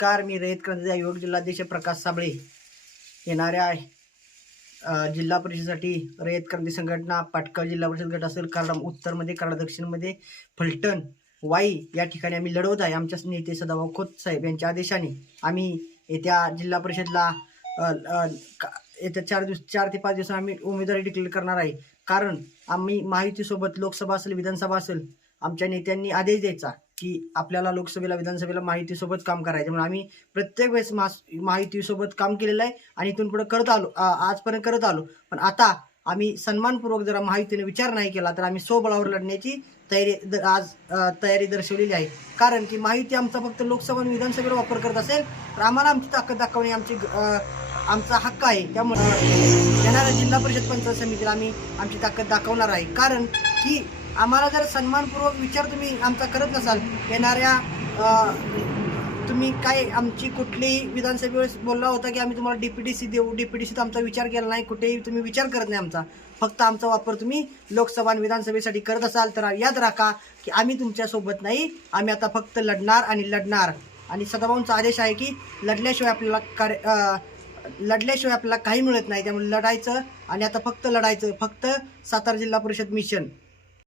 नमस्कार, मी रयत क्रांतीचा युवक जिल्हाध्यक्ष प्रकाश साबळे. येणाऱ्या जिल्हा परिषदेसाठी रयत क्रांती संघटना पाटकर जिल्हा परिषद गट असेल, कराड उत्तरमध्ये, कराड दक्षिणमध्ये, फलटण, वाई या ठिकाणी आम्ही लढवत आहे. आमच्या नेते सदाभाऊ खोत साहेब यांच्या आदेशाने आम्ही येत्या जिल्हा परिषदला येत्या 4 ते 5 दिवसांनी आम्ही उमेदवारी डिक्लेअर करणार आहे. कारण आम्ही महायुतीसोबत लोकसभा असेल, विधानसभा असेल, आमच्या नेत्यांनी आदेश द्यायचा की आपल्याला लोकसभेला, विधानसभेला महायुतीसोबत काम करायचं. म्हणून आम्ही प्रत्येक वेळेस महायुतीसोबत काम केलेलं आहे आणि इथून पुढे करत आलो, आजपर्यंत करत आलो. पण आता आम्ही सन्मानपूर्वक जरा महायुतीने विचार नाही केला तर आम्ही स्वबळावर लढण्याची तयारी दर्शवलेली आहे. कारण की महायुती आमचा फक्त लोकसभा आणि विधानसभेला वापर करत असेल तर आम्हाला आमची ताकद दाखवणे आमचा हक्क आहे. त्यामुळे येणाऱ्या जिल्हा परिषद पंचायत समितीला आम्ही आमची ताकद दाखवणार आहे. कारण की आम्हाला जर सन्मानपूर्वक विचार तुम्ही आमचा करत नसाल, येणाऱ्या तुम्ही काय आमची कुठलीही विधानसभेवेळेस बोलला होता की आम्ही तुम्हाला डीपीडीसी देऊ, डीपीडीसीचा आमचा विचार केला नाही, कुठेही तुम्ही विचार करत नाही आमचा. फक्त आमचा वापर तुम्ही लोकसभा आणि विधानसभेसाठी करत असाल तर याद राखा की आम्ही तुमच्यासोबत नाही. आम्ही आता फक्त लढणार आणि लढणार. आणि सदाभाऊंचा आदेश आहे की लढल्याशिवाय आपल्याला काही मिळत नाही. त्यामुळे लढायचं आणि आता फक्त लढायचं. फक्त सातारा जिल्हा परिषद मिशन